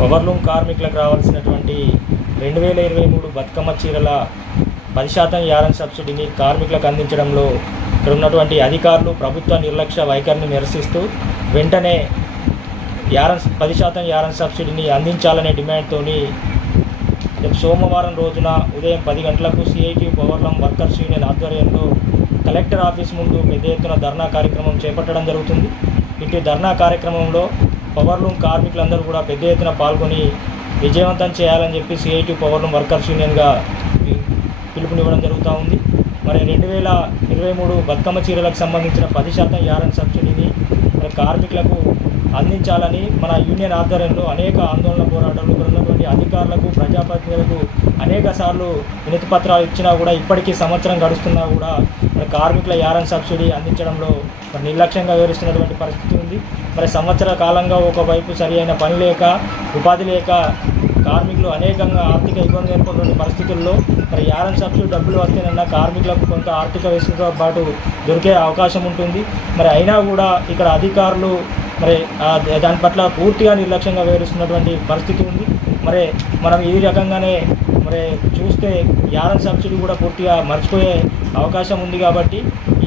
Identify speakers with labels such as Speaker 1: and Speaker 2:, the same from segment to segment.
Speaker 1: Powerloom కార్మికులకు రావాల్సినటువంటి రెండు వేల ఇరవై మూడు బతుకమ్మ చీరల పది శాతం యారన్ సబ్సిడీని కార్మికులకు అందించడంలో ఇక్కడ ఉన్నటువంటి అధికారులు ప్రభుత్వ నిర్లక్ష్య వైఖరిని నిరసిస్తూ వెంటనే యారన్ పది శాతం యారన్ సబ్సిడీని అందించాలనే డిమాండ్తోని రేపు సోమవారం రోజున ఉదయం పది గంటలకు సిఐటి పవర్లం వర్కర్స్ యూనియన్ ఆధ్వర్యంలో కలెక్టర్ ఆఫీస్ ముందు పెద్ద ఎత్తున ధర్నా కార్యక్రమం చేపట్టడం జరుగుతుంది. ఇటు ధర్నా కార్యక్రమంలో పవర్లూమ్ కార్మికులందరూ కూడా పెద్ద ఎత్తున పాల్గొని విజయవంతం చేయాలని చెప్పి సిఐటి పవర్లూమ్ వర్కర్స్ యూనియన్గా పిలుపునివ్వడం జరుగుతూ ఉంది. మరి రెండు వేల ఇరవై మూడు బతుకమ్మ చీరలకు సంబంధించిన పది శాతం యారన్ సబ్సిడీని కార్మికులకు అందించాలని మన యూనియన్ ఆధ్వర్యంలో అనేక ఆందోళన పోరాటాలు ఉన్నటువంటి అధికారులకు ప్రజాప్రతినిధులకు అనేక సార్లు వినతి పత్రాలు ఇచ్చినా కూడా ఇప్పటికీ సంవత్సరం గడుస్తున్నా కూడా మన కార్మికుల యారన్ సబ్సిడీ అందించడంలో మరి నిర్లక్ష్యంగా వివరిస్తున్నటువంటి పరిస్థితి ఉంది. మరి సంవత్సర కాలంగా ఒకవైపు సరి అయిన పని లేక ఉపాధి లేక కార్మికులు అనేకంగా ఆర్థిక ఇబ్బంది ఏర్పడిన పరిస్థితుల్లో మరి యారన్ సబ్సిడీ డబ్బులు వస్తేనన్నా కార్మికులకు కొంత ఆర్థిక వెసులుబాటు దొరికే అవకాశం ఉంటుంది. మరి అయినా కూడా ఇక్కడ అధికారులు మరి దాని పట్ల పూర్తిగా నిర్లక్ష్యంగా వివరిస్తున్నటువంటి పరిస్థితి ఉంది. మరి మనం ఈ రకంగానే మరి చూస్తే యారన్ సబ్సిడీ కూడా పూర్తిగా మర్చిపోయే అవకాశం ఉంది కాబట్టి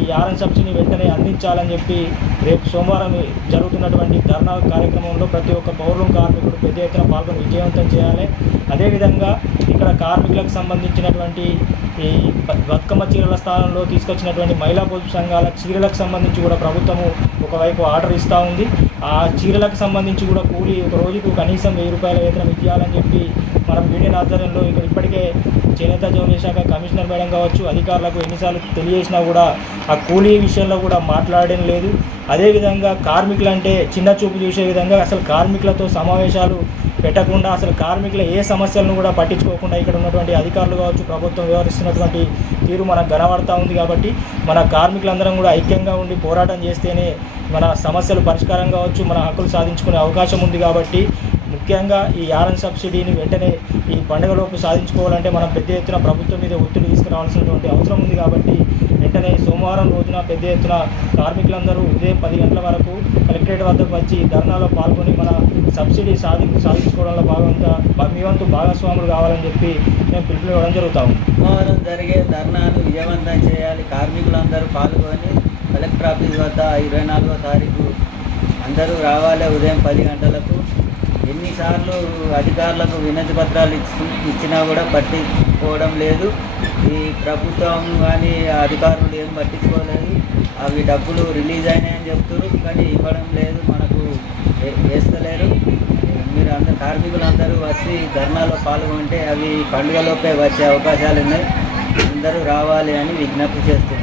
Speaker 1: ఈ ఆర్ఎన్ సబ్సిడీని వెంటనే అందించాలని చెప్పి రేపు సోమవారం జరుగుతున్నటువంటి ధర్నా కార్యక్రమంలో ప్రతి ఒక్క పౌరులు కార్మికుడు పెద్ద ఎత్తున పాల్గొని విజయవంతం చేయాలి. అదేవిధంగా ఇక్కడ కార్మికులకు సంబంధించినటువంటి ఈ బతుకమ్మ చీరల స్థానంలో తీసుకొచ్చినటువంటి మహిళా పొదుపు సంఘాల చీరలకు సంబంధించి కూడా ప్రభుత్వము ఒకవైపు ఆర్డర్ ఇస్తూ ఉంది. ఆ చీరలకు సంబంధించి కూడా కూలీ ఒక రోజుకు కనీసం వెయ్యి రూపాయల వేతనం ఇవ్వాలని చెప్పి మనం యూనియన్ ఆధ్వర్యంలో ఇక్కడ ఇప్పటికే చేనేత జౌళి శాఖ కమిషనర్ మేడం కావచ్చు అధికారులకు ఎన్నిసార్లు తెలియజేసినా కూడా ఆ కూలీ విషయంలో కూడా మాట్లాడడం లేదు. అదేవిధంగా కార్మికులు అంటే చిన్న చూపు చూసే విధంగా అసలు కార్మికులతో సమావేశాలు పెట్టకుండా అసలు కార్మికుల ఏ సమస్యలను కూడా పట్టించుకోకుండా ఇక్కడ ఉన్నటువంటి అధికారులు కావచ్చు ప్రభుత్వం వ్యవహరిస్తున్నటువంటి తీరు మనకు కనబడతా ఉంది కాబట్టి మన కార్మికులందరం కూడా ఐక్యంగా ఉండి పోరాటం చేస్తేనే మన సమస్యలు పరిష్కారం కావచ్చు మన హక్కులు సాధించుకునే అవకాశం ఉంది కాబట్టి ముఖ్యంగా ఈ ఆర్ఎన్ సబ్సిడీని వెంటనే ఈ పండుగలోపు సాధించుకోవాలంటే మనం పెద్ద ఎత్తున ప్రభుత్వం మీద ఒత్తిడి తీసుకురావాల్సినటువంటి అవసరం ఉంది కాబట్టి వెంటనే సోమవారం రోజున పెద్ద ఎత్తున కార్మికులందరూ ఉదయం పది గంటల వరకు కలెక్టరేట్ వద్దకు వచ్చి ధర్నాలో పాల్గొని మన సబ్సిడీ సాధి సాధించుకోవడంలో భాగంగా మీ వంతు భాగస్వాములు కావాలని చెప్పి మేము పిలుపులు ఇవ్వడం జరుగుతాము
Speaker 2: సోమవారం జరిగే ధర్నాను విజయవంతం చేయాలి? కార్మికులందరూ పాల్గొని కలెక్టర్ ఆఫీస్ వద్ద ఇరవై నాలుగో తారీఖు అందరూ రావాలి ఉదయం పది గంటలకు. ఎన్నిసార్లు అధికారులకు వినతి పత్రాలు ఇచ్చి ఇచ్చినా కూడా పట్టించుకోవడం లేదు. ఈ ప్రభుత్వం కానీ అధికారులు ఏం పట్టించుకోలేదు. అవి డబ్బులు రిలీజ్ అయినాయని చెప్తున్నారు కానీ ఇవ్వడం లేదు మనకు వేస్తలేరు. మీరు అందరు కార్మికులందరూ వచ్చి ధర్నాలో పాల్గొంటే అవి పండుగలోపే వచ్చే అవకాశాలు ఉన్నాయి అందరూ రావాలి అని విజ్ఞప్తి చేస్తున్నారు.